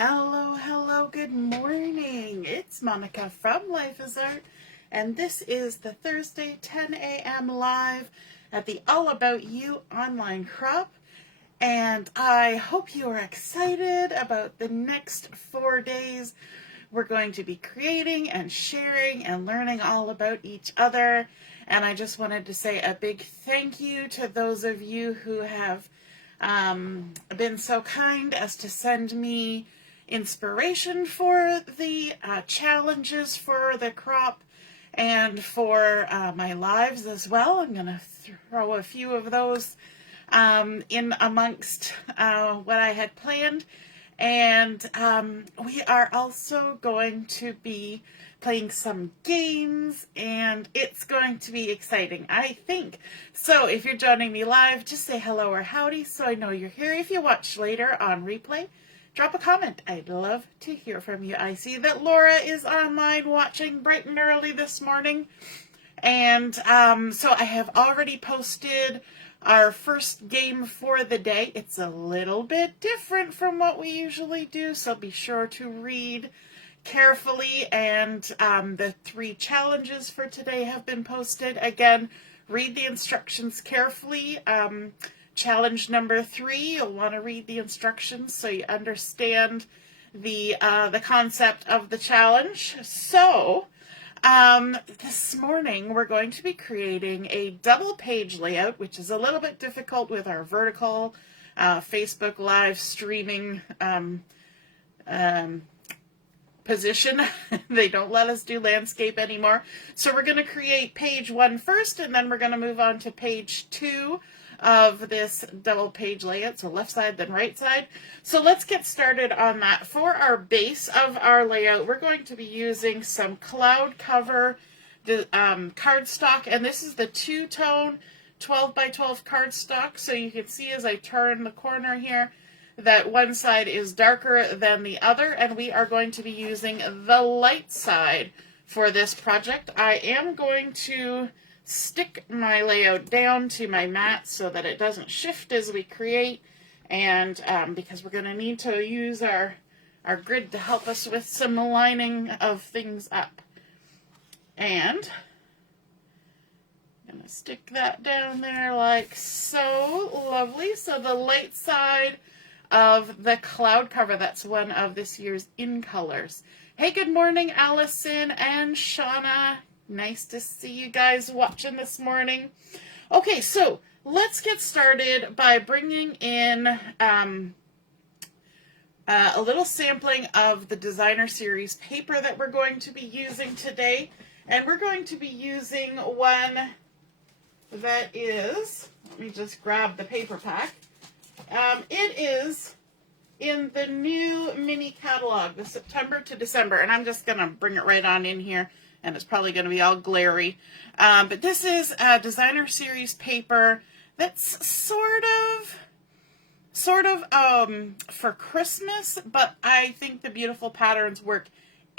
Hello, hello, good morning. It's Monica from Life is Art, and this is the Thursday 10 a.m. live at the All About You online crop. And I hope you are excited about the next 4 days. We're going to be creating and sharing and learning all about each other. And I just wanted to say a big thank you to those of you who have been so kind as to send me inspiration for the challenges for the crop and for my lives as well. I'm going to throw a few of those in amongst what I had planned. And we are also going to be playing some games, and it's going to be exciting, I think. So if you're joining me live, just say hello or howdy so I know you're here. If you watch later on replay, drop a comment. I'd love to hear from you. I see that Laura is online watching bright and early this morning. And so I have already posted our first game for the day. It's a little bit different from what we usually do, so be sure to read carefully. And the 3 challenges for today have been posted. Again, read the instructions carefully. Challenge number 3, you'll want to read the instructions so you understand the concept of the challenge. So this morning we're going to be creating a double page layout, which is a little bit difficult with our vertical Facebook live streaming position. They don't let us do landscape anymore. So we're going to create page 1 first, and then we're going to move on to page 2 of this double page layout, so left side then right side. So let's get started on that. For our base of our layout, we're going to be using some cloud cover cardstock, and this is the 2-tone 12 by 12 cardstock. So you can see as I turn the corner here that one side is darker than the other, and we are going to be using the light side for this project. I am going to stick my layout down to my mat so that it doesn't shift as we create, and because we're going to need to use our grid to help us with some lining of things up. And I'm going to stick that down there like so. Lovely. So the light side of the cloud cover, that's one of this year's in colors. Hey, good morning, Allison and Shauna. Nice to see you guys watching this morning. Okay, so let's get started by bringing in a little sampling of the designer series paper that we're going to be using today. And we're going to be using one that is, let me just grab the paper pack. It is in the new mini catalog, the September to December, and I'm just going to bring it right on in here, and it's probably going to be all glary. But this is a designer series paper that's sort of for Christmas, but I think the beautiful patterns work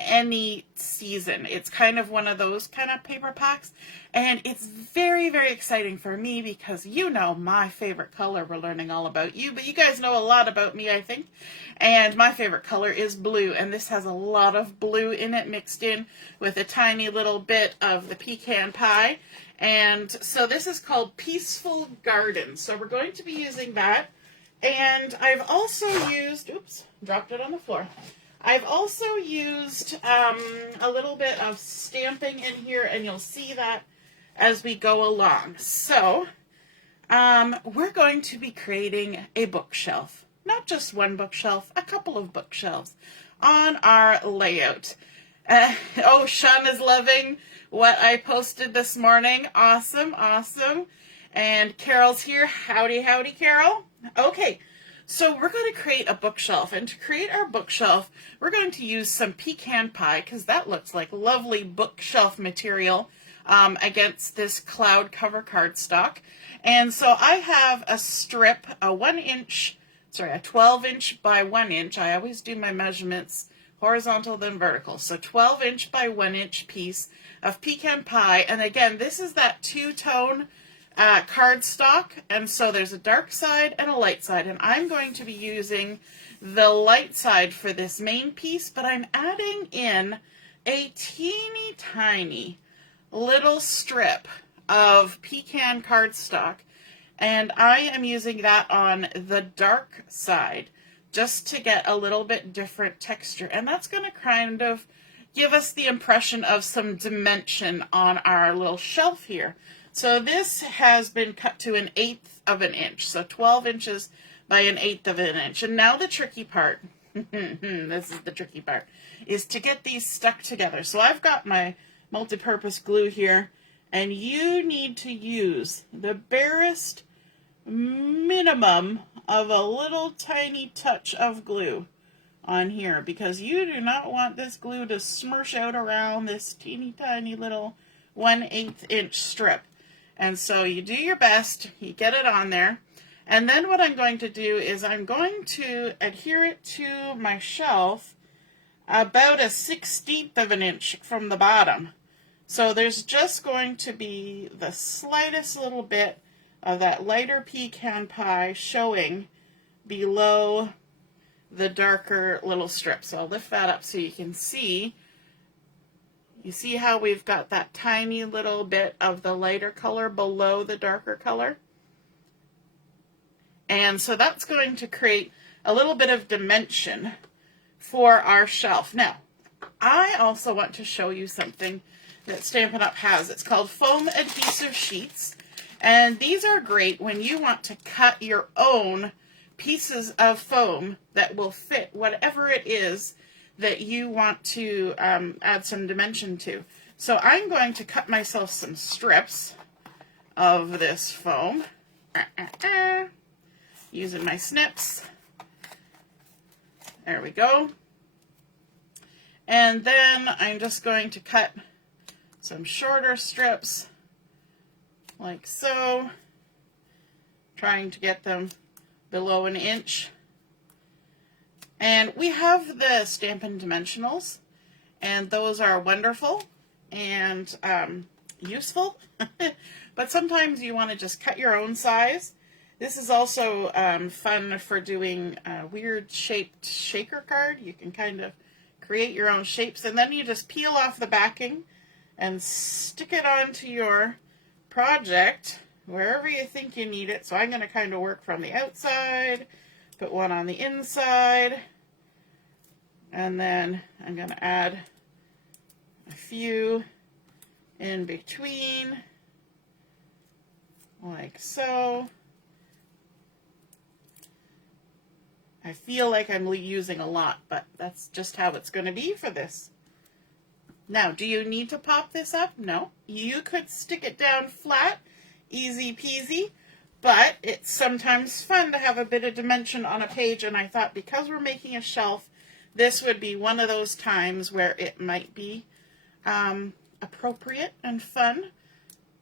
any season. It's kind of one of those kind of paper packs, and it's very, very exciting for me because you know my favorite color. We're learning all about you, but you guys know a lot about me, I think, and my favorite color is blue, and this has a lot of blue in it mixed in with a tiny little bit of the Pecan Pie. And so this is called Peaceful Garden, so we're going to be using that. And I've also used, oops, dropped it on the floor. I've also used a little bit of stamping in here, and you'll see that as we go along. So we're going to be creating a bookshelf. Not just one bookshelf, a couple of bookshelves on our layout. Oh, Sean is loving what I posted this morning. Awesome, awesome. And Carol's here. Howdy, howdy, Carol. Okay. So we're going to create a bookshelf, and to create our bookshelf, we're going to use some Pecan Pie, because that looks like lovely bookshelf material against this cloud cover cardstock. And so I have a strip, a 12-inch by 1 inch. I always do my measurements horizontal then vertical. So 12-inch by 1 inch piece of Pecan Pie. And again, this is that 2-tone cardstock, and so there's a dark side and a light side, and I'm going to be using the light side for this main piece, but I'm adding in a teeny tiny little strip of pecan cardstock, and I am using that on the dark side just to get a little bit different texture, and that's going to kind of give us the impression of some dimension on our little shelf here. So this has been cut to 1/8 of an inch, so 12 inches by 1/8 of an inch. And now the tricky part, this is the tricky part, is to get these stuck together. So I've got my multi-purpose glue here, and you need to use the barest minimum of a little tiny touch of glue on here, because you do not want this glue to smush out around this teeny tiny little 1/8 inch strip. And so you do your best, you get it on there, and then what I'm going to do is I'm going to adhere it to my shelf about 1/16 of an inch from the bottom. So there's just going to be the slightest little bit of that lighter pecan pie showing below the darker little strip. So I'll lift that up so you can see. You see how we've got that tiny little bit of the lighter color below the darker color? And so that's going to create a little bit of dimension for our shelf. Now, I also want to show you something that Stampin' Up! Has. It's called foam adhesive sheets. And these are great when you want to cut your own pieces of foam that will fit whatever it is that you want to add some dimension to. So I'm going to cut myself some strips of this foam using my snips. There we go. And then I'm just going to cut some shorter strips like so, trying to get them below 1 inch. And we have the Stampin' Dimensionals, and those are wonderful and useful, but sometimes you want to just cut your own size. This is also fun for doing a weird shaped shaker card. You can kind of create your own shapes, and then you just peel off the backing and stick it onto your project wherever you think you need it. So I'm going to kind of work from the outside, put one on the inside, and then I'm going to add a few in between, like so. I feel like I'm using a lot, but that's just how it's going to be for this. Now, do you need to pop this up? No. You could stick it down flat, easy peasy, but it's sometimes fun to have a bit of dimension on a page, and I thought because we're making a shelf, this would be one of those times where it might be appropriate and fun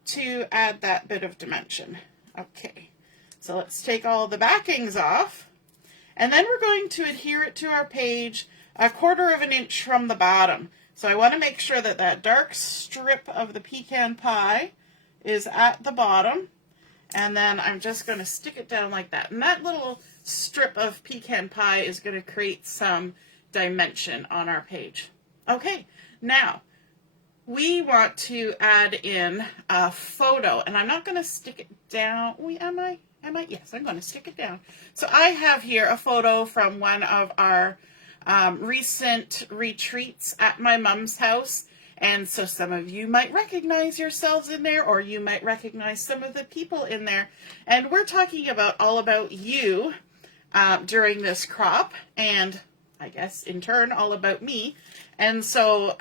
to add that bit of dimension. Okay, so let's take all the backings off, and then we're going to adhere it to our page 1/4 of an inch from the bottom. So I want to make sure that that dark strip of the pecan pie is at the bottom, and then I'm just going to stick it down like that. And that little strip of pecan pie is going to create some dimension on our page. Okay, now we want to add in a photo, and I'm not going to stick it down. Am I? Yes, I'm going to stick it down. So I have here a photo from one of our recent retreats at my mom's house, and so some of you might recognize yourselves in there, or you might recognize some of the people in there, and we're talking about all about you during this crop, and I guess in turn all about me. And so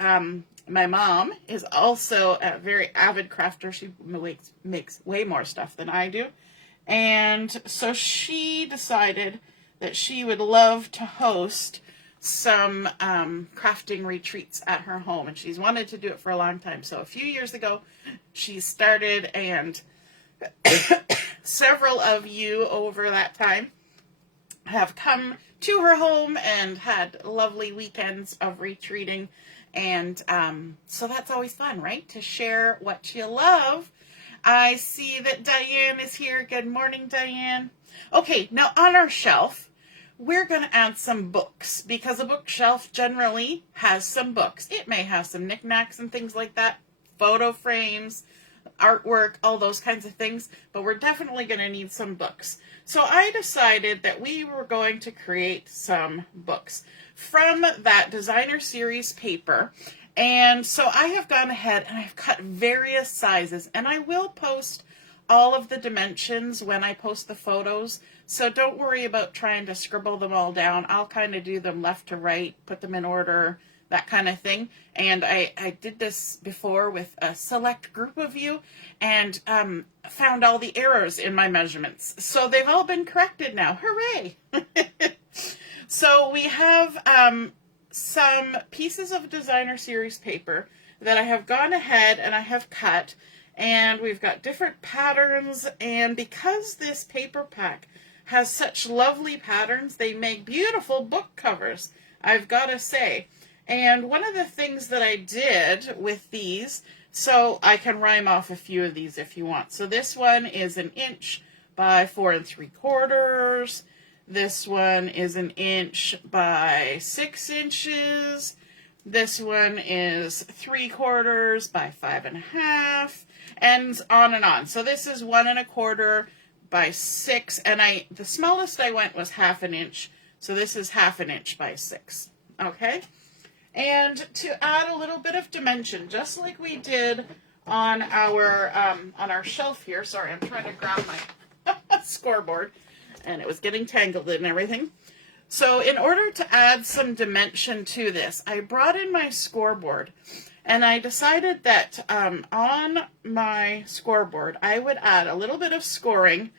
my mom is also a very avid crafter. She makes way more stuff than I do, and so she decided that she would love to host some crafting retreats at her home, and she's wanted to do it for a long time. So a few years ago she started, and several of you over that time have come to her home and had lovely weekends of retreating, and so that's always fun, right, to share what you love I see that Diane is here. Good morning, Diane. Okay, now on our shelf, we're going to add some books because a bookshelf generally has some books. It may have some knickknacks and things like that, photo frames, artwork, all those kinds of things, but we're definitely going to need some books. So I decided that we were going to create some books from that designer series paper. And so I have gone ahead and I've cut various sizes, and I will post all of the dimensions when I post the photos. So don't worry about trying to scribble them all down. I'll kind of do them left to right, put them in order, that kind of thing. And I did this before with a select group of you and found all the errors in my measurements. So they've all been corrected now. Hooray! So we have some pieces of designer series paper that I have gone ahead and I have cut, and we've got different patterns, and because this paper pack has such lovely patterns, they make beautiful book covers, I've got to say. And one of the things that I did with these, so I can rhyme off a few of these if you want. So this one is 1 inch by 4 3/4. This one is 1 inch by 6 inches. This one is 3/4 by 5.5, and on and on. So this is 1 1/4 by 6, and the smallest I went was 1/2 inch. So this is 1/2 inch by 6. Okay, and to add a little bit of dimension, just like we did on our shelf here. Sorry, I'm trying to grab my scoreboard, and it was getting tangled and everything. So in order to add some dimension to this, I brought in my scoreboard, and I decided that on my scoreboard, I would add a little bit of scoring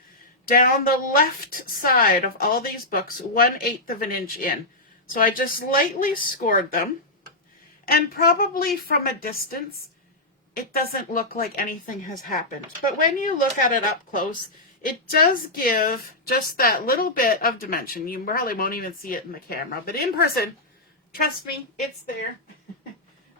down the left side of all these books, 1/8 of an inch in. So I just lightly scored them, and probably from a distance, it doesn't look like anything has happened. But when you look at it up close, it does give just that little bit of dimension. You probably won't even see it in the camera, but in person, trust me, it's there.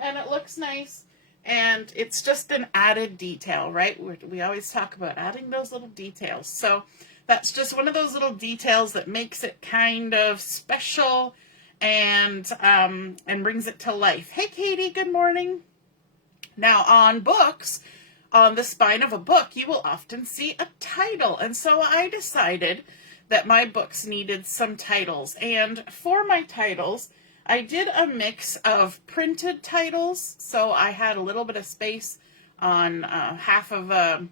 And it looks nice, and it's just an added detail, right? We always talk about adding those little details. So that's just one of those little details that makes it kind of special and brings it to life. Hey, Katie, good morning. Now on books, on the spine of a book, you will often see a title. And so I decided that my books needed some titles. And for my titles, I did a mix of printed titles. So I had a little bit of space on half of a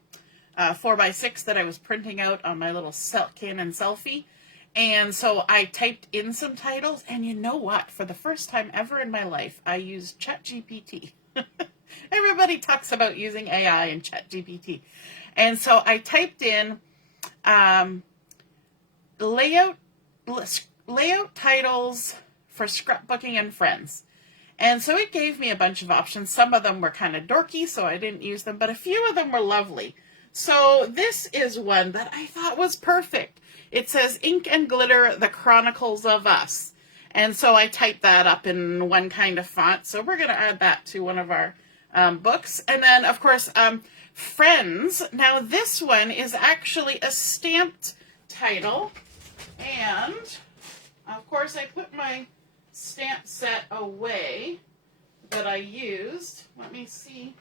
4x6 that I was printing out on my little Canon selfie. And so I typed in some titles. And you know what? For the first time ever in my life, I used ChatGPT. Everybody talks about using AI and ChatGPT. And so I typed in layout titles for scrapbooking and friends. And so it gave me a bunch of options. Some of them were kind of dorky, so I didn't use them, but a few of them were lovely. So this is one that I thought was perfect. It says Ink and Glitter, The Chronicles of Us. And so I typed that up in one kind of font. So we're going to add that to one of our books. And then, of course, Friends. Now, this one is actually a stamped title. And, of course, I put my stamp set away that I used. Let me see.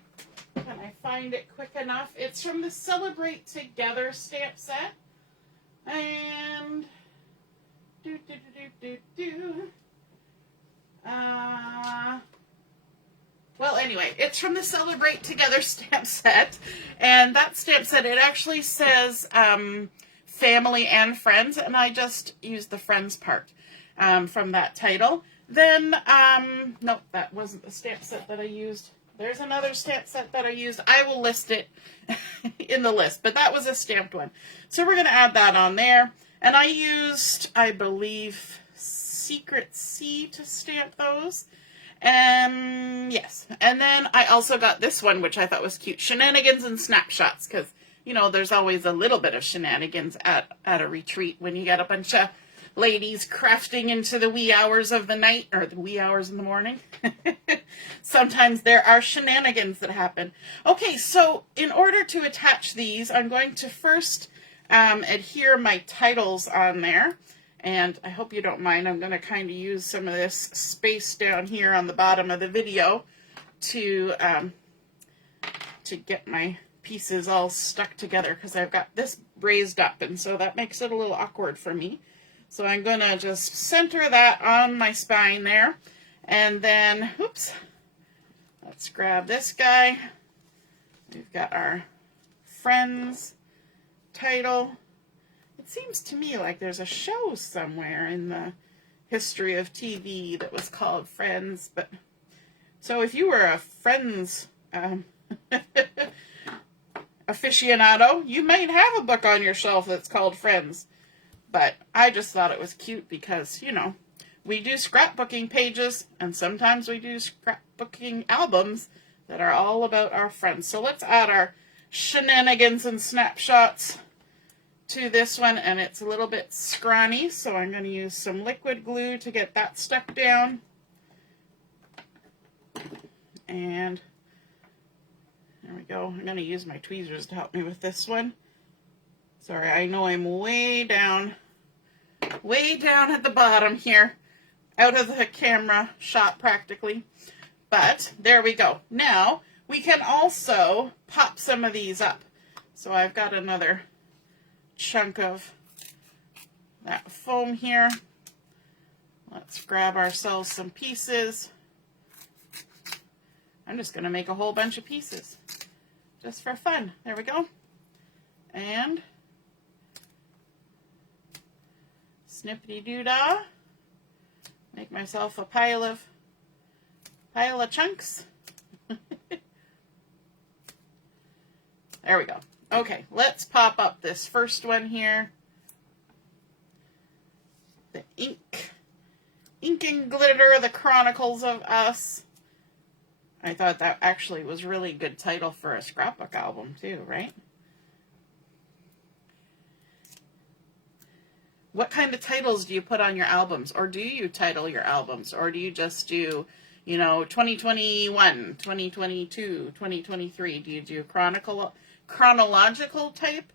Can I find it quick enough? It's from the Celebrate Together stamp set. And well, anyway, it's from the Celebrate Together stamp set, and that stamp set, it actually says family and friends, and I just used the friends part from that title. Then, nope, that wasn't the stamp set that I used. There's another stamp set that I used. I will list it in the list, but that was a stamped one. So we're going to add that on there. And I used, I believe, Secret C to stamp those. Yes. And then I also got this one, which I thought was cute. Shenanigans and Snapshots, because, you know, there's always a little bit of shenanigans at a retreat when you get a bunch of ladies crafting into the wee hours of the night, or the wee hours in the morning. Sometimes there are shenanigans that happen. Okay, so in order to attach these, I'm going to first adhere my titles on there. And I hope you don't mind, I'm going to kind of use some of this space down here on the bottom of the video to get my pieces all stuck together, because I've got this raised up, and so that makes it a little awkward for me. So I'm going to just center that on my spine there, and then, oops, let's grab this guy. We've got our Friends title. It seems to me like there's a show somewhere in the history of TV that was called Friends, but so if you were a Friends aficionado, you might have a book on your shelf that's called Friends. But I just thought it was cute because, you know, we do scrapbooking pages, and sometimes we do scrapbooking albums that are all about our friends. So let's add our shenanigans and snapshots to this one, and it's a little bit scrawny, so I'm going to use some liquid glue to get that stuck down. And there we go. I'm going to use my tweezers to help me with this one. Sorry, I know I'm way down at the bottom here, out of the camera shot practically. But there we go. Now we can also pop some of these up. So I've got another chunk of that foam here. Let's grab ourselves some pieces. I'm just going to make a whole bunch of pieces just for fun. There we go. And snippity-doo-dah. Make myself a pile of chunks. There we go. Okay, let's pop up this first one here. The Ink and Glitter, The Chronicles of Us. I thought that actually was really a good title for a scrapbook album too, right? What kind of titles do you put on your albums? Or do you title your albums? Or do you just do, you know, 2021, 2022, 2023? Do you do chronological type?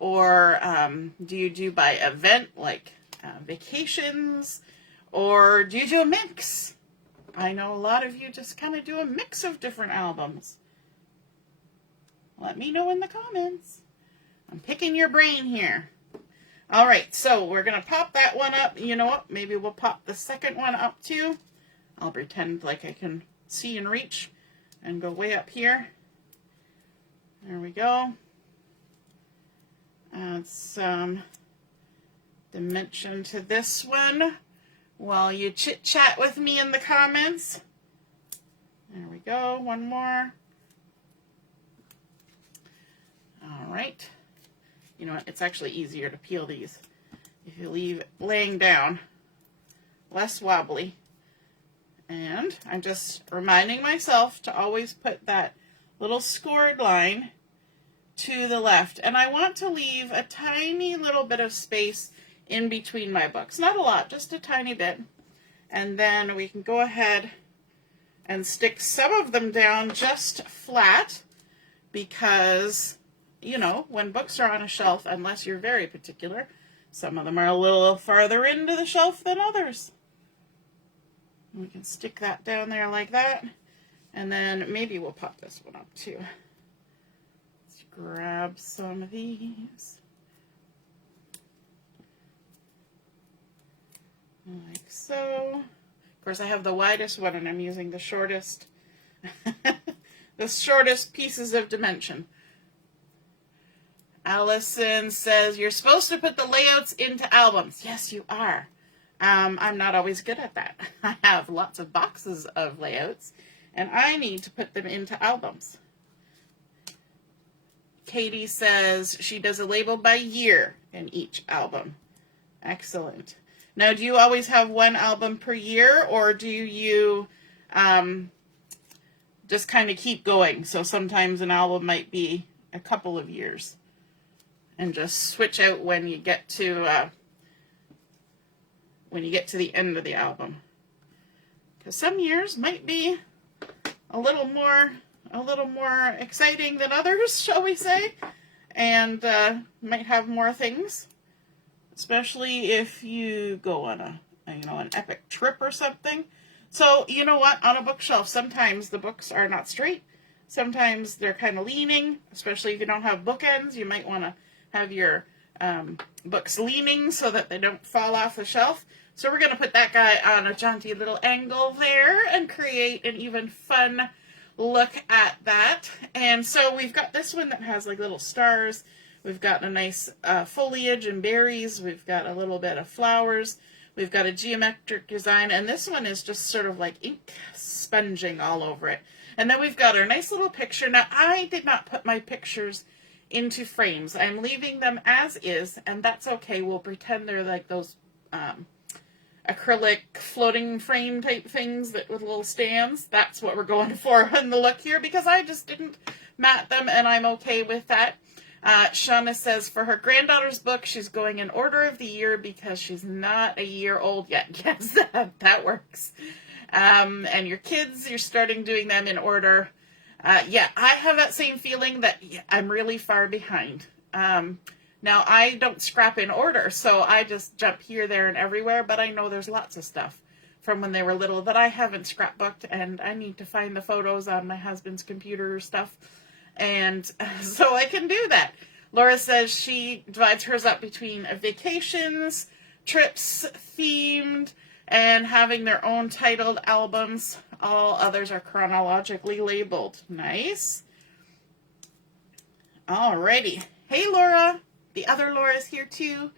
Or do you do by event, like vacations? Or do you do a mix? I know a lot of you just kind of do a mix of different albums. Let me know in the comments. I'm picking your brain here. All right, so we're going to pop that one up. You know what? Maybe we'll pop the second one up too. I'll pretend like I can see and reach and go way up here. There we go. Add some dimension to this one while you chit-chat with me in the comments. There we go. One more. All right. You know what? It's actually easier to peel these if you leave it laying down. Less wobbly. And I'm just reminding myself to always put that little scored line to the left. And I want to leave a tiny little bit of space in between my books. Not a lot, just a tiny bit. And then we can go ahead and stick some of them down just flat because, you know, when books are on a shelf, unless you're very particular, some of them are a little farther into the shelf than others. We can stick that down there like that. And then maybe we'll pop this one up too. Let's grab some of these. Like so. Of course, I have the widest one and I'm using the shortest, the shortest pieces of dimension. Allison says, you're supposed to put the layouts into albums. Yes, you are. I'm not always good at that. I have lots of boxes of layouts, and I need to put them into albums. Katie says she does a label by year in each album. Excellent. Now, do you always have one album per year, or do you just kind of keep going? So sometimes an album might be a couple of years, and just switch out when you get to the end of the album. Because some years might be a little more exciting than others, shall we say, and might have more things, especially if you go on an epic trip or something. So, you know what, on a bookshelf, sometimes the books are not straight. Sometimes they're kind of leaning, especially if you don't have bookends. You might want to have your books leaning so that they don't fall off the shelf. So we're going to put that guy on a jaunty little angle there and create an even fun look at that. And so we've got this one that has like little stars. We've got a nice foliage and berries. We've got a little bit of flowers. We've got a geometric design. And this one is just sort of like ink sponging all over it. And then we've got our nice little picture. Now, I did not put my pictures into frames. I'm leaving them as is, and that's okay. We'll pretend they're like those acrylic floating frame type things that with little stands. That's what we're going for in the look here, because I just didn't mat them, and I'm okay with that. Shauna says for her granddaughter's book, she's going in order of the year because she's not a year old yet. Yes, that works. And your kids, you're starting doing them in order. Yeah, I have that same feeling that I'm really far behind. Now, I don't scrap in order, so I just jump here, there, and everywhere, but I know there's lots of stuff from when they were little that I haven't scrapbooked, and I need to find the photos on my husband's computer or stuff, and so I can do that. Laura says she divides hers up between vacations, trips, themed, and having their own titled albums. All others are chronologically labeled. Nice. Alrighty. Hey, Laura. The other Laura's here, too.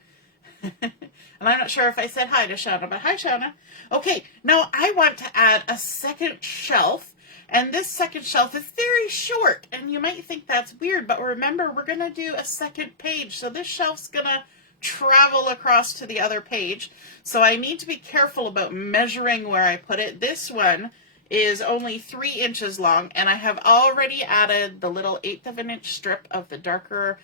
And I'm not sure if I said hi to Shauna, but hi, Shauna. Okay, now I want to add a second shelf. And this second shelf is very short. And you might think that's weird, but remember, we're going to do a second page. So this shelf's going to travel across to the other page. So I need to be careful about measuring where I put it. This one is only 3 inches long, and I have already added the little 1/8 of an inch strip of the darker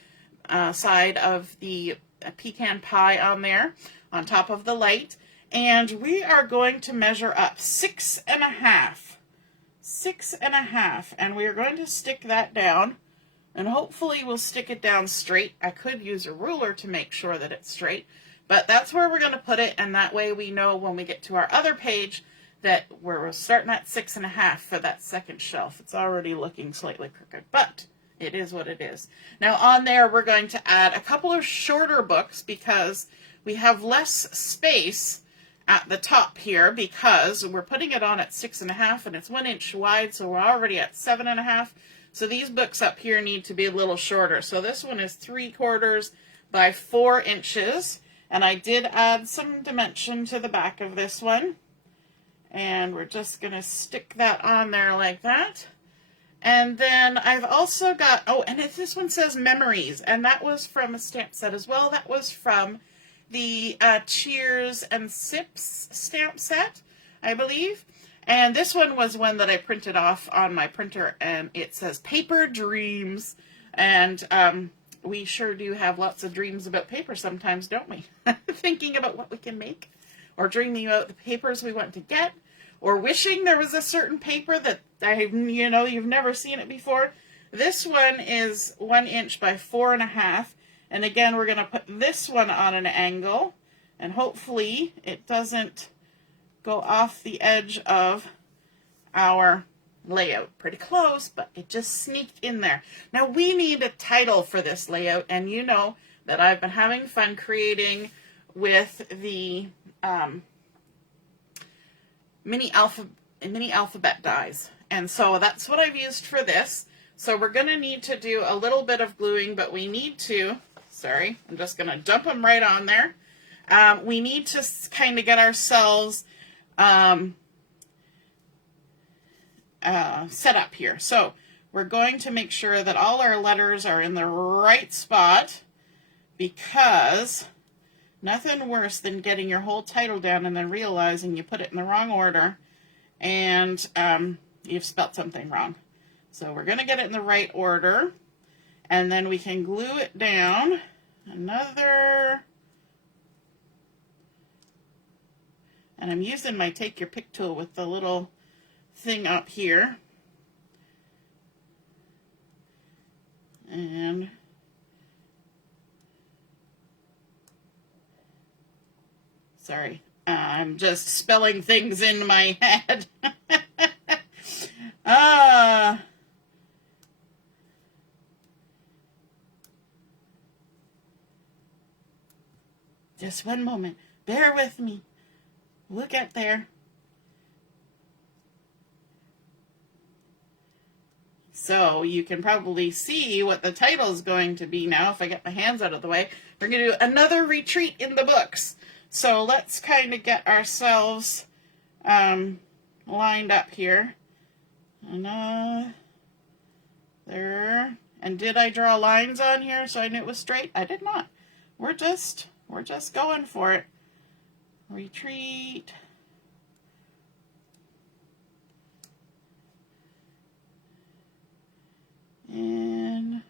side of the Pecan Pie on there, on top of the light. And we are going to measure up 6.5. 6.5, and we are going to stick that down. And hopefully we'll stick it down straight. I could use a ruler to make sure that it's straight, but that's where we're going to put it, and that way we know when we get to our other page that we're starting at 6.5 for that second shelf. It's already looking slightly crooked, but it is what it is. Now on there we're going to add a couple of shorter books because we have less space at the top here because we're putting it on at 6.5 and it's 1 inch wide, so we're already at 7.5. So these books up here need to be a little shorter. So this one is 3/4 by 4 inches. And I did add some dimension to the back of this one. And we're just going to stick that on there like that. And then I've also got, oh, and this one says memories. And that was from a stamp set as well. That was from the Cheers and Sips stamp set, I believe. And this one was one that I printed off on my printer, and it says Paper Dreams. And we sure do have lots of dreams about paper sometimes, don't we? Thinking about what we can make, or dreaming about the papers we want to get, or wishing there was a certain paper that you've never seen it before. This one is 1 inch by 4.5. And again, we're going to put this one on an angle, and hopefully it doesn't go off the edge of our layout. Pretty close, but it just sneaked in there. Now we need a title for this layout, and you know that I've been having fun creating with the mini alphabet dies. And so that's what I've used for this. So we're going to need to do a little bit of gluing, but we need to, sorry, I'm just going to dump them right on there. We need to kind of get ourselves set up here. So we're going to make sure that all our letters are in the right spot, because nothing worse than getting your whole title down and then realizing you put it in the wrong order and you've spelt something wrong. So we're going to get it in the right order, and then we can glue it down. And I'm using my Take Your Pick tool with the little thing up here. And sorry, I'm just spelling things in my head. Just one moment. Bear with me. We'll get there. So you can probably see what the title is going to be now if I get my hands out of the way. We're going to do another retreat in the books. So let's kind of get ourselves lined up here. And there. And did I draw lines on here so I knew it was straight? I did not. We're just going for it. Retreat. And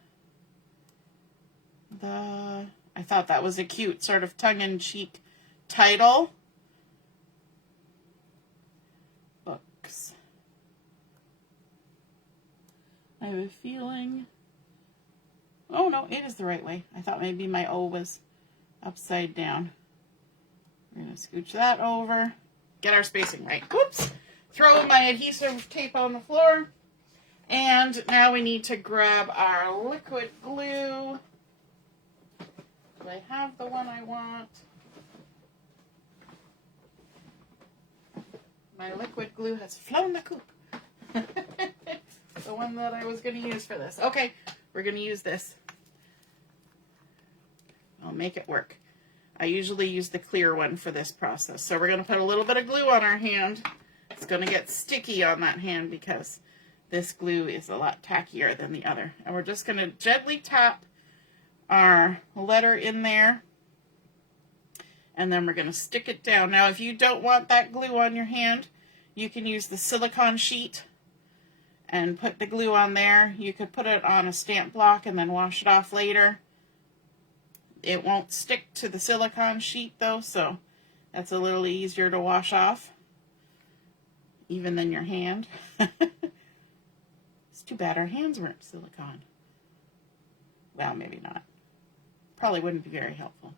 I thought that was a cute sort of tongue-in-cheek title. Books. I have a feeling. Oh no, it is the right way. I thought maybe my O was upside down. We're going to scooch that over. Get our spacing right. Whoops! Throw my adhesive tape on the floor. And now we need to grab our liquid glue. Do I have the one I want? My liquid glue has flown the coop. The one that I was going to use for this. Okay, we're going to use this. I'll make it work. I usually use the clear one for this process. So we're going to put a little bit of glue on our hand. It's going to get sticky on that hand because this glue is a lot tackier than the other. And we're just going to gently tap our letter in there. And then we're going to stick it down. Now, if you don't want that glue on your hand, you can use the silicone sheet and put the glue on there. You could put it on a stamp block and then wash it off later. It won't stick to the silicone sheet though, so that's a little easier to wash off, even than your hand. It's too bad our hands weren't silicone. Well, maybe not. Probably wouldn't be very helpful.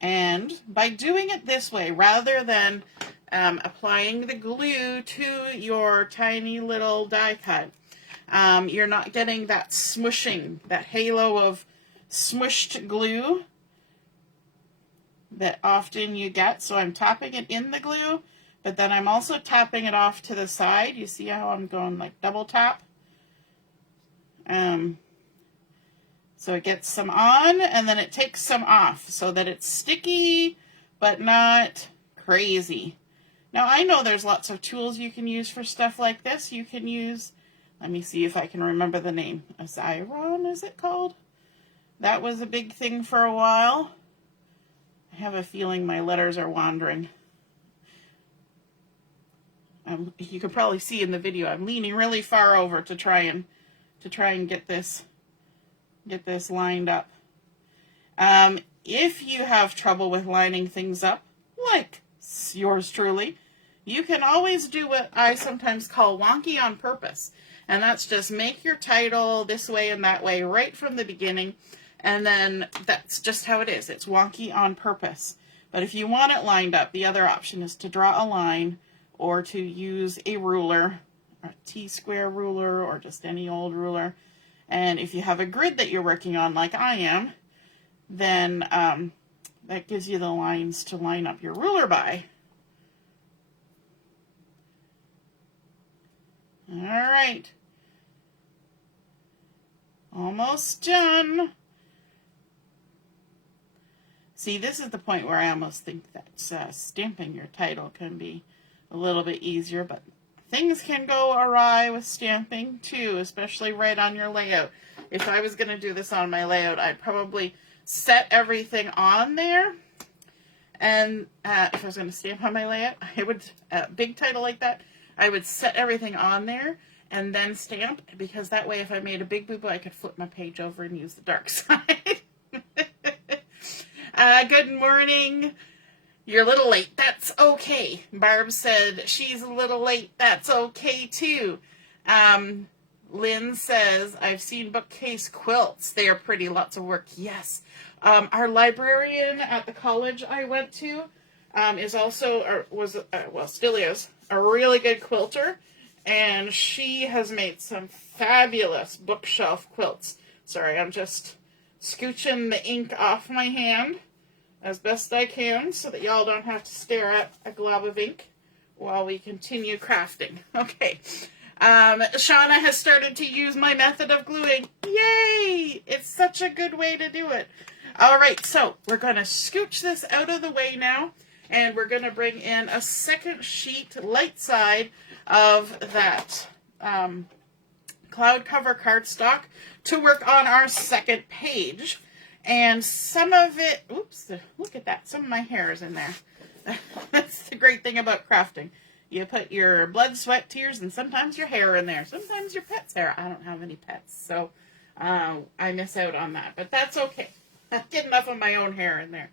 And by doing it this way, rather than applying the glue to your tiny little die cut, you're not getting that smushing, that halo of smushed glue that often you get. So I'm tapping it in the glue, but then I'm also tapping it off to the side. You see how I'm going like double tap? So it gets some on and then it takes some off so that it's sticky but not crazy. Now I know there's lots of tools you can use for stuff like this. You can use, let me see if I can remember the name. A Xyron, is it called? That was a big thing for a while. I have a feeling my letters are wandering. You can probably see in the video I'm leaning really far over to try and get this lined up. If you have trouble with lining things up, like yours truly, you can always do what I sometimes call wonky on purpose. And that's just make your title this way and that way right from the beginning. And then that's just how it is. It's wonky on purpose. But if you want it lined up, the other option is to draw a line or to use a ruler, a T-square ruler or just any old ruler. And if you have a grid that you're working on like I am, then that gives you the lines to line up your ruler by. All right. Almost done. See, this is the point where I almost think that stamping your title can be a little bit easier, but things can go awry with stamping too, especially right on your layout. If I was going to do this on my layout, I'd probably set everything on there. And if I was going to stamp on my layout, I would, big title like that, I would set everything on there and then stamp, because that way if I made a big boo-boo, I could flip my page over and use the dark side. Good morning. You're a little late. That's okay. Barb said she's a little late. That's okay too. Lynn says, I've seen bookcase quilts. They are pretty, lots of work. Yes. Our librarian at the college I went to is also, or was, well, still is, a really good quilter. And she has made some fabulous bookshelf quilts. Sorry, I'm just scooching the ink off my hand as best I can so that y'all don't have to stare at a glob of ink while we continue crafting. Okay. Shauna has started to use my method of gluing. Yay! It's such a good way to do it. All right, so we're going to scooch this out of the way now, and we're going to bring in a second sheet, light side, of that cloud cover cardstock to work on our second page. And some of it, oops, look at that. Some of my hair is in there. That's the great thing about crafting. You put your blood, sweat, tears, and sometimes your hair in there. Sometimes your pet's hair. I don't have any pets, so I miss out on that. But that's okay. I get enough of my own hair in there.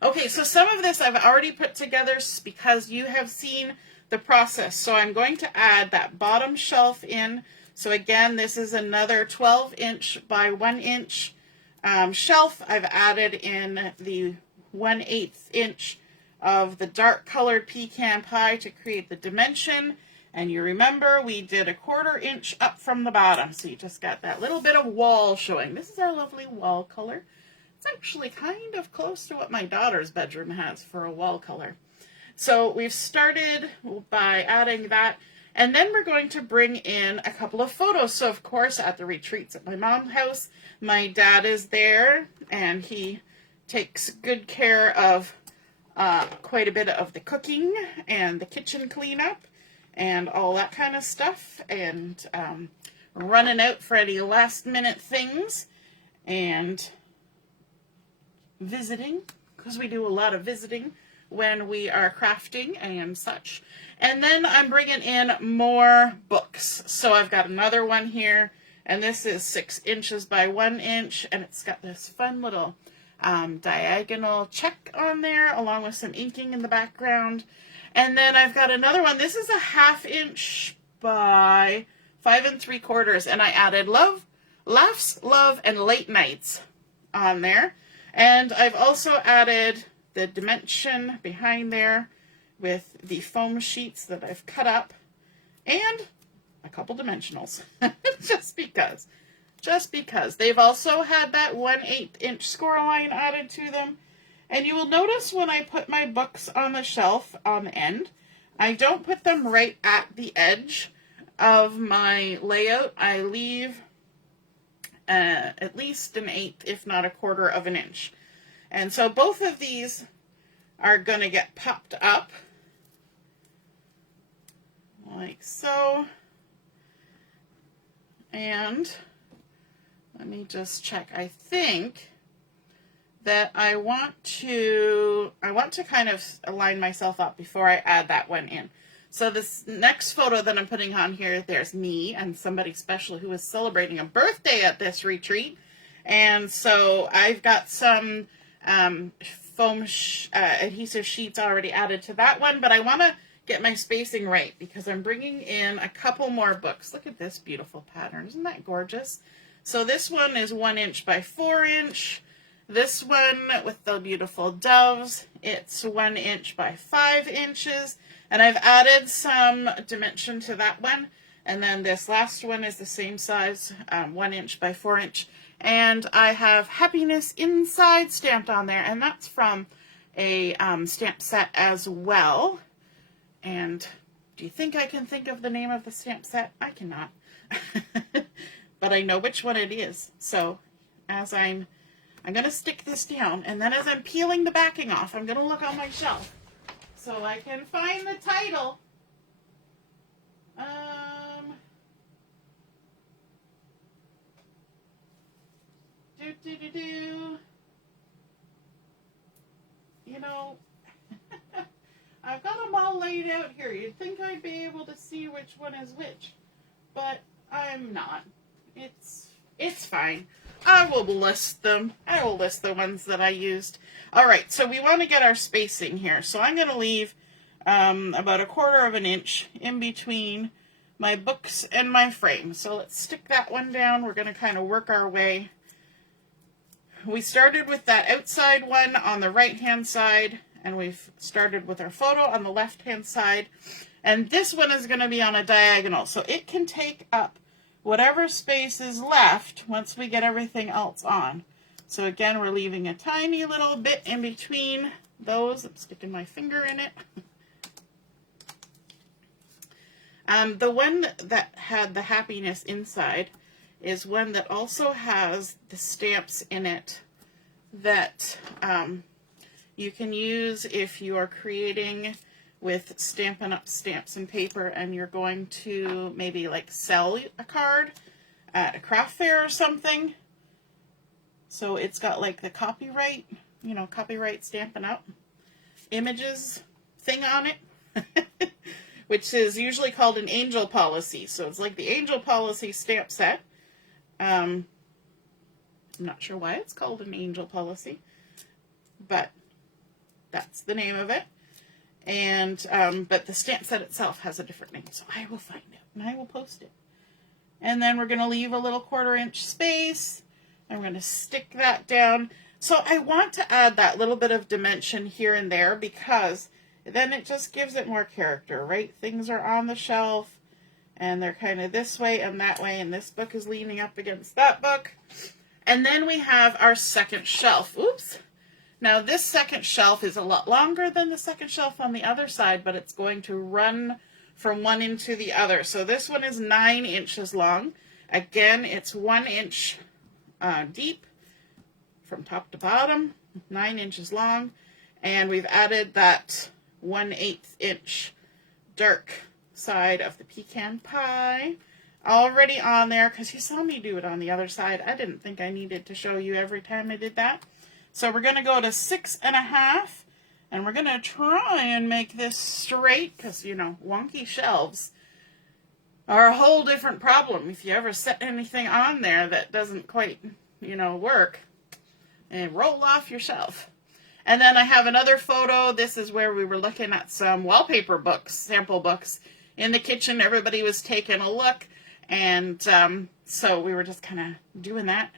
Okay, so some of this I've already put together because you have seen the process. So I'm going to add that bottom shelf in. So again, this is another 12-inch by 1-inch shelf. I've added in the 1/8 inch of the dark colored Pecan Pie to create the dimension. And you remember we did a 1/4 inch up from the bottom. So you just got that little bit of wall showing. This is our lovely wall color. It's actually kind of close to what my daughter's bedroom has for a wall color. So we've started by adding that. And then we're going to bring in a couple of photos. So, of course, at the retreats at my mom's house, my dad is there, and he takes good care of quite a bit of the cooking and the kitchen cleanup and all that kind of stuff, and running out for any last-minute things and visiting, because we do a lot of visiting when we are crafting and such. And then I'm bringing in more books. So I've got another one here, and this is 6 inches by 1 inch, and it's got this fun little diagonal check on there, along with some inking in the background. And then I've got another one. This is a 1/2 inch by 5 3/4, and I added laughs, love, and late nights on there. And I've also added the dimension behind there with the foam sheets that I've cut up, and a couple dimensionals, just because. They've also had that 1/8 inch score line added to them. And you will notice when I put my books on the shelf on the end, I don't put them right at the edge of my layout. I leave at least 1/8, if not 1/4 of an inch. And so both of these are going to get popped up like so. And let me just check. I think that I want to kind of align myself up before I add that one in. So this next photo that I'm putting on here, there's me and somebody special who is celebrating a birthday at this retreat. And so I've got some foam adhesive sheets already added to that one, but I want to get my spacing right because I'm bringing in a couple more books. Look at this beautiful pattern. Isn't that gorgeous? So this one is 1 inch by 4 inch. This one with the beautiful doves, it's 1 inch by 5 inches. And I've added some dimension to that one. And then this last one is the same size, 1 inch by 4 inch. And I have happiness inside stamped on there. And that's from a stamp set as well. And do you think I can think of the name of the stamp set? I cannot. But I know which one it is. So as I'm going to stick this down. And then as I'm peeling the backing off, I'm going to look on my shelf so I can find the title. You know, I've got them all laid out here. You'd think I'd be able to see which one is which, but I'm not. It's fine. I will list them. I will list the ones that I used. All right, so we want to get our spacing here. So I'm going to leave about 1/4 of an inch in between my books and my frame. So let's stick that one down. We're going to kind of work our way. We started with that outside one on the right hand side, and we've started with our photo on the left hand side, and this one is going to be on a diagonal, so it can take up whatever space is left once we get everything else on. So again, we're leaving a tiny little bit in between those. I'm sticking my finger in it. The one that had the happiness inside is one that also has the stamps in it that you can use if you are creating with Stampin' Up! Stamps and paper and you're going to maybe like sell a card at a craft fair or something. So it's got like the copyright, you know, copyright Stampin' Up! Images thing on it, which is usually called an angel policy. So it's like the angel policy stamp set. I'm not sure why it's called an angel policy, but that's the name of it. And but the stamp set itself has a different name, so I will find it and I will post it. And then we're going to leave a little 1/4 inch space. I'm going to stick that down. So I want to add that little bit of dimension here and there because then it just gives it more character, right? Things are on the shelf and they're kind of this way and that way, and this book is leaning up against that book. And then we have our second shelf. Oops. Now this second shelf is a lot longer than the second shelf on the other side, but it's going to run from one end to the other. So this one is 9 inches long. Again, it's 1 inch deep from top to bottom, 9 inches long. And we've added that 1/8 inch dark side of the Pecan Pie already on there because you saw me do it on the other side. I didn't think I needed to show you every time I did that. So we're going to go to 6.5, and we're going to try and make this straight because, you know, wonky shelves are a whole different problem. If you ever set anything on there that doesn't quite, you know, work, and roll off your shelf. And then I have another photo. This is where we were looking at some wallpaper books, sample books in the kitchen. Everybody was taking a look, and so we were just kind of doing that.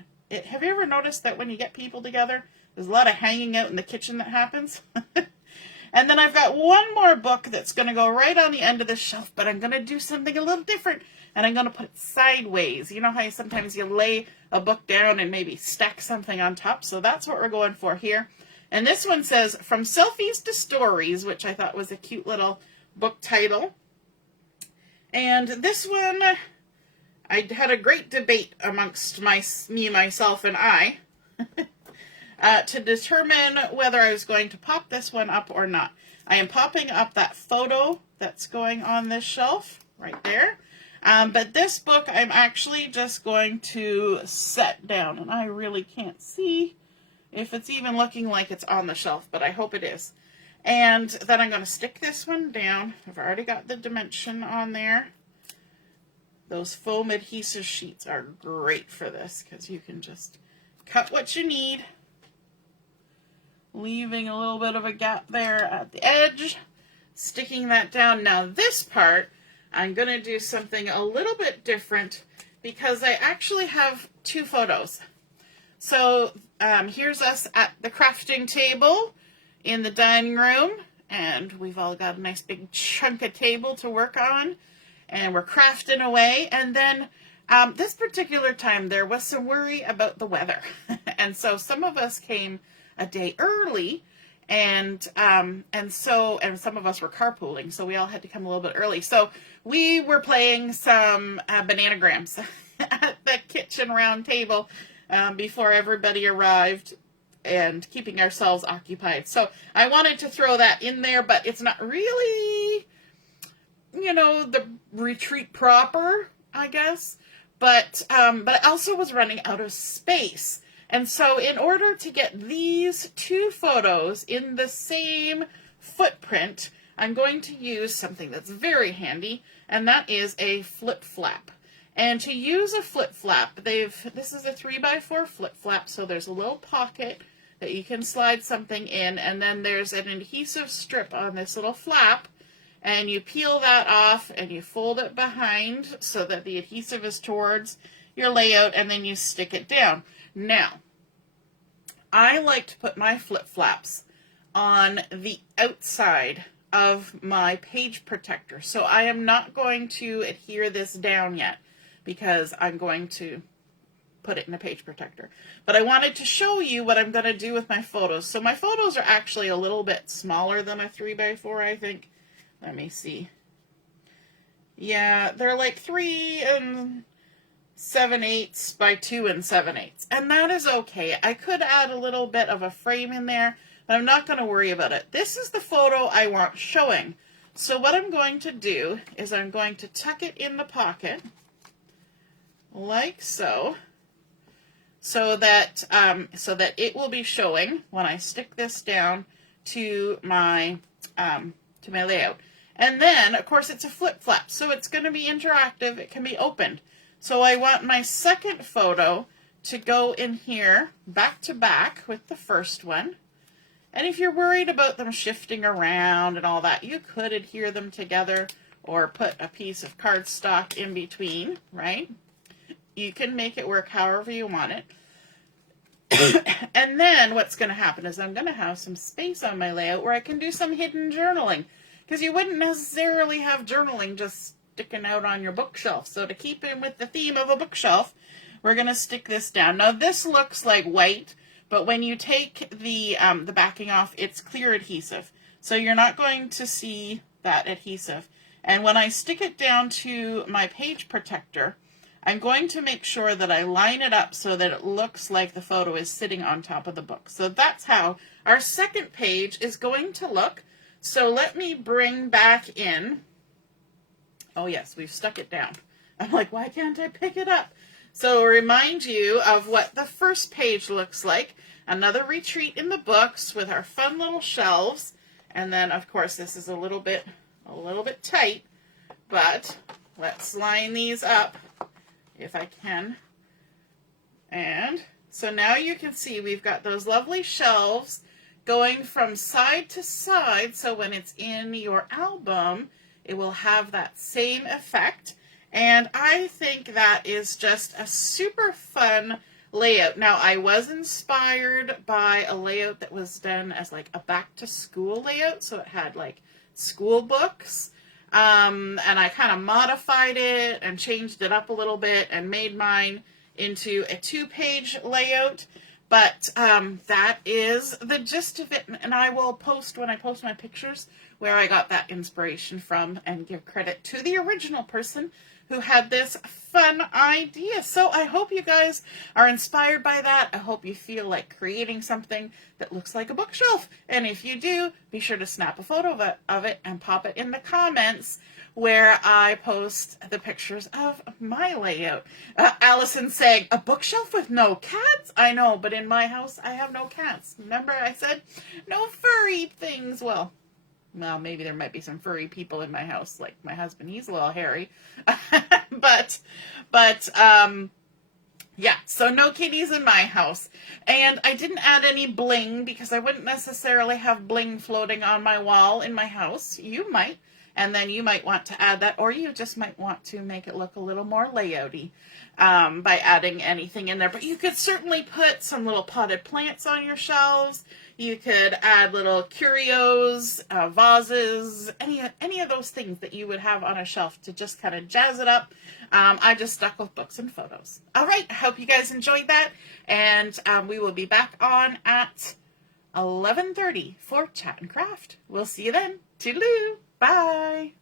Have you ever noticed that when you get people together, there's a lot of hanging out in the kitchen that happens? And then I've got one more book that's going to go right on the end of the shelf, but I'm going to do something a little different, and I'm going to put it sideways. You know how sometimes you lay a book down and maybe stack something on top? So that's what we're going for here. And this one says, From Selfies to Stories, which I thought was a cute little book title. And this one, I had a great debate amongst me, myself, and I to determine whether I was going to pop this one up or not. I am popping up that photo that's going on this shelf right there. But this book I'm actually just going to set down, and I really can't see if it's even looking like it's on the shelf, but I hope it is. And then I'm going to stick this one down. I've already got the dimension on there. Those foam adhesive sheets are great for this because you can just cut what you need, leaving a little bit of a gap there at the edge, sticking that down. Now this part, I'm going to do something a little bit different because I actually have 2 photos. So here's us at the crafting table in the dining room, and we've all got a nice big chunk of table to work on, and we're crafting away. And then this particular time there was some worry about the weather, and so some of us came a day early, and some of us were carpooling, so we all had to come a little bit early. So we were playing some bananagrams at the kitchen round table before everybody arrived, and keeping ourselves occupied. So I wanted to throw that in there, but it's not really, you know, the retreat proper, I guess. But I also was running out of space. And so in order to get these 2 photos in the same footprint, I'm going to use something that's very handy, and that is a flip flap. And to use a flip flap, this is a 3x4 flip flap, so there's a little pocket that you can slide something in, and then there's an adhesive strip on this little flap, and you peel that off and you fold it behind so that the adhesive is towards your layout, and then you stick it down. Now, I like to put my flip-flaps on the outside of my page protector. So I am not going to adhere this down yet because I'm going to put it in a page protector. But I wanted to show you what I'm going to do with my photos. So my photos are actually a little bit smaller than a 3x4, I think. Let me see. Yeah, they're like 3 7/8 by 2 7/8. And that is okay. I could add a little bit of a frame in there, but I'm not going to worry about it. This is the photo I want showing. So what I'm going to do is I'm going to tuck it in the pocket, like so, so that it will be showing when I stick this down to my layout. And then, of course, it's a flip-flap, so it's going to be interactive. It can be opened. So I want my second photo to go in here back to back with the first one. And if you're worried about them shifting around and all that, you could adhere them together or put a piece of cardstock in between, right? You can make it work however you want it. And then what's going to happen is I'm going to have some space on my layout where I can do some hidden journaling. Because you wouldn't necessarily have journaling just sticking out on your bookshelf. So to keep in with the theme of a bookshelf, we're going to stick this down. Now this looks like white, but when you take the backing off, it's clear adhesive. So you're not going to see that adhesive. And when I stick it down to my page protector, I'm going to make sure that I line it up so that it looks like the photo is sitting on top of the book. So that's how our second page is going to look. So let me bring back in, oh yes, we've stuck it down. I'm like, why can't I pick it up? So remind you of what the first page looks like. Another retreat in the books with our fun little shelves. And then, of course, this is a little bit tight, but let's line these up if I can. And so now you can see we've got those lovely shelves going from side to side, so when it's in your album, it will have that same effect. And I think that is just a super fun layout. Now, I was inspired by a layout that was done as like a back-to-school layout, so it had like school books, and I kind of modified it and changed it up a little bit and made mine into a 2-page layout. But that is the gist of it, and I will post, when I post my pictures, where I got that inspiration from and give credit to the original person who had this fun idea. So I hope you guys are inspired by that. I hope you feel like creating something that looks like a bookshelf. And if you do, be sure to snap a photo of it and pop it in the comments where I post the pictures of my layout. Allison saying, a bookshelf with no cats? I know, but in my house, I have no cats. Remember I said no furry things? Well, maybe there might be some furry people in my house, like my husband. He's a little hairy. Yeah, so no kitties in my house. And I didn't add any bling because I wouldn't necessarily have bling floating on my wall in my house. You might. And then you might want to add that, or you just might want to make it look a little more layouty by adding anything in there. But you could certainly put some little potted plants on your shelves. You could add little curios, vases, any of those things that you would have on a shelf to just kind of jazz it up. I just stuck with books and photos. All right, I hope you guys enjoyed that. And we will be back on at 11:30 for Chat and Craft. We'll see you then. Toodaloo. Bye.